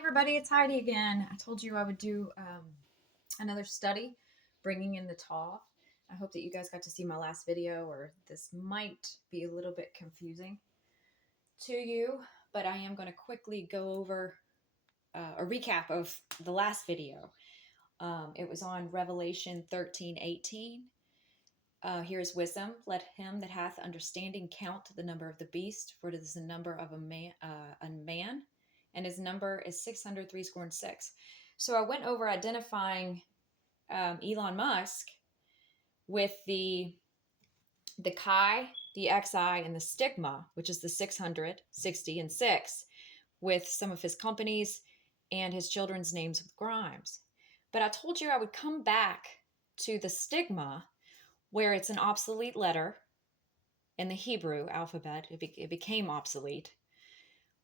Everybody, it's Heidi again. I told you I would do another study bringing in the TOF. I hope that you guys got to see my last video, or this might be a little bit confusing to you, but I am going to quickly go over a recap of the last video. It was on Revelation 13:18. Here is wisdom. Let him that hath understanding count the number of the beast, for it is the number of a man, and his number is 603 So I went over identifying Elon Musk with the chi, the xi, and the stigma, which is the 600, 60, and 6, with some of his companies and his children's names with Grimes. But I told you I would come back to the stigma, where it's an obsolete letter in the Hebrew alphabet. It became obsolete.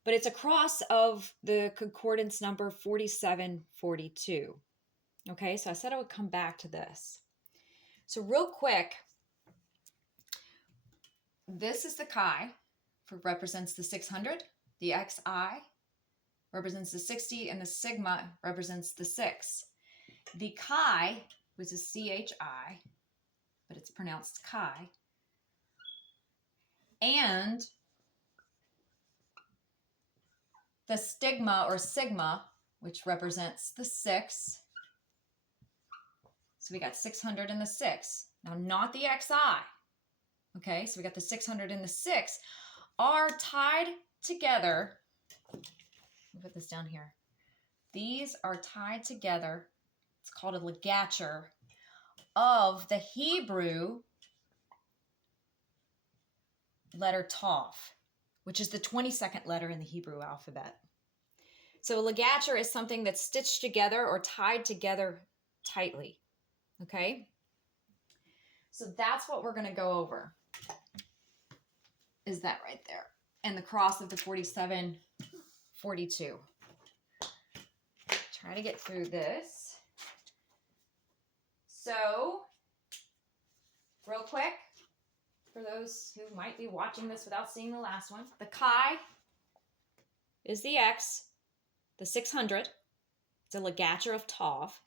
But it's a cross of the concordance number 4742. Okay, so I said I would come back to this. So real quick, this is the chi, represents the 600. The xi represents the 60, and the sigma represents the 6. The chi was a chi, but it's pronounced chi. And the stigma or sigma, which represents the 6. So we got 600 and the 6. Now, not the xi. Okay, so we got the 600 and the 6 are tied together. I'll put this down here. These are tied together. It's called a ligature of the Hebrew letter Tav, which is the 22nd letter in the Hebrew alphabet. So a ligature is something that's stitched together or tied together tightly. Okay? So that's what we're going to go over. Is that right there? And the cross of the 4742. Try to get through this. So, real quick, for those who might be watching this without seeing the last one, the chi is the X, the 600. It's a ligature of Tav.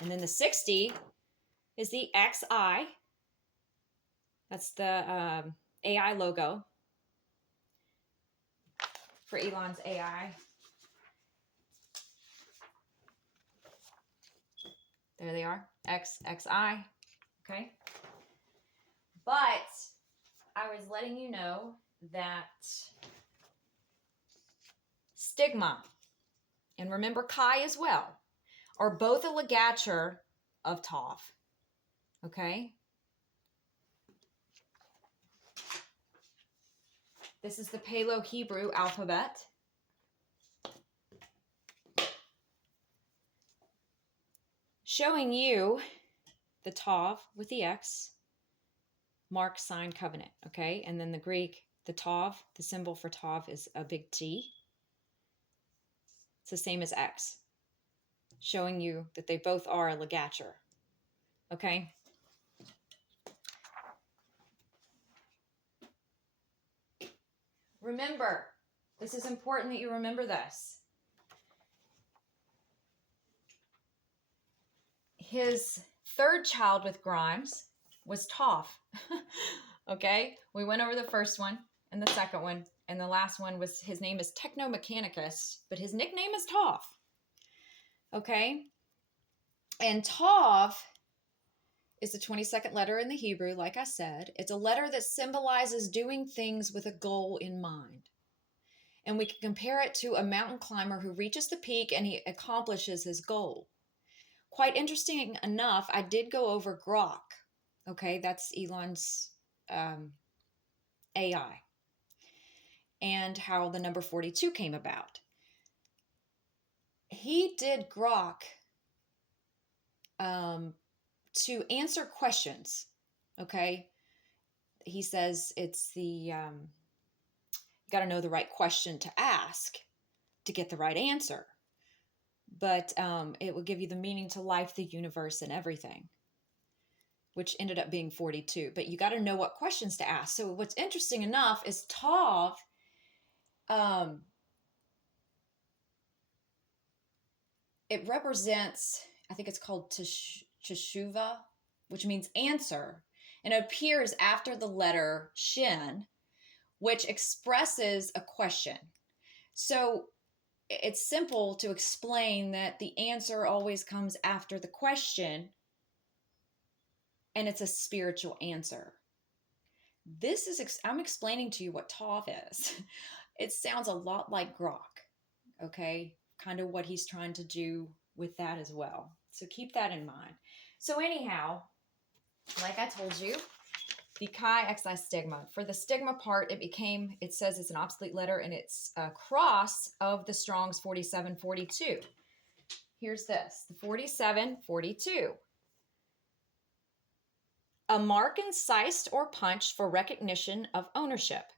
And then the 60 is the XI. That's the AI logo for Elon's AI. There they are, XXI, okay? But I was letting you know that stigma, and remember chi as well, are both a ligature of Tav, okay? This is the Paleo-Hebrew alphabet. Showing you the Tav with the X, mark, sign, covenant, okay? And then the Greek, the Tav, the symbol for Tav is a big T. It's the same as X, showing you that they both are a ligature, okay? Remember, this is important that you remember this. His third child with Grimes was Tav. Okay, we went over the first one and the second one, and the last one was, his name is Technomechanicus, but his nickname is Tav. Okay, and Tav is the 22nd letter in the Hebrew, like I said. It's a letter that symbolizes doing things with a goal in mind. And we can compare it to a mountain climber who reaches the peak and he accomplishes his goal. Quite interesting enough, I did go over Grok. Okay, that's Elon's AI. And how the number 42 came about. He did Grok to answer questions. Okay, he says it's the you got to know the right question to ask to get the right answer. But it will give you the meaning to life, the universe, and everything, which ended up being 42. But you got to know what questions to ask. So what's interesting enough is Tav it represents, I think it's called teshuva, which means answer. And it appears after the letter shin, which expresses a question. So it's simple to explain that the answer always comes after the question, and it's a spiritual answer. I'm explaining to you what Tov is. It sounds a lot like grok, okay? Kind of what he's trying to do with that as well. So keep that in mind. So anyhow, like I told you, the chi xi stigma. For the stigma part, it says it's an obsolete letter, and it's a cross of the Strong's 4742. Here's this, the 4742. A mark incised or punched for recognition of ownership.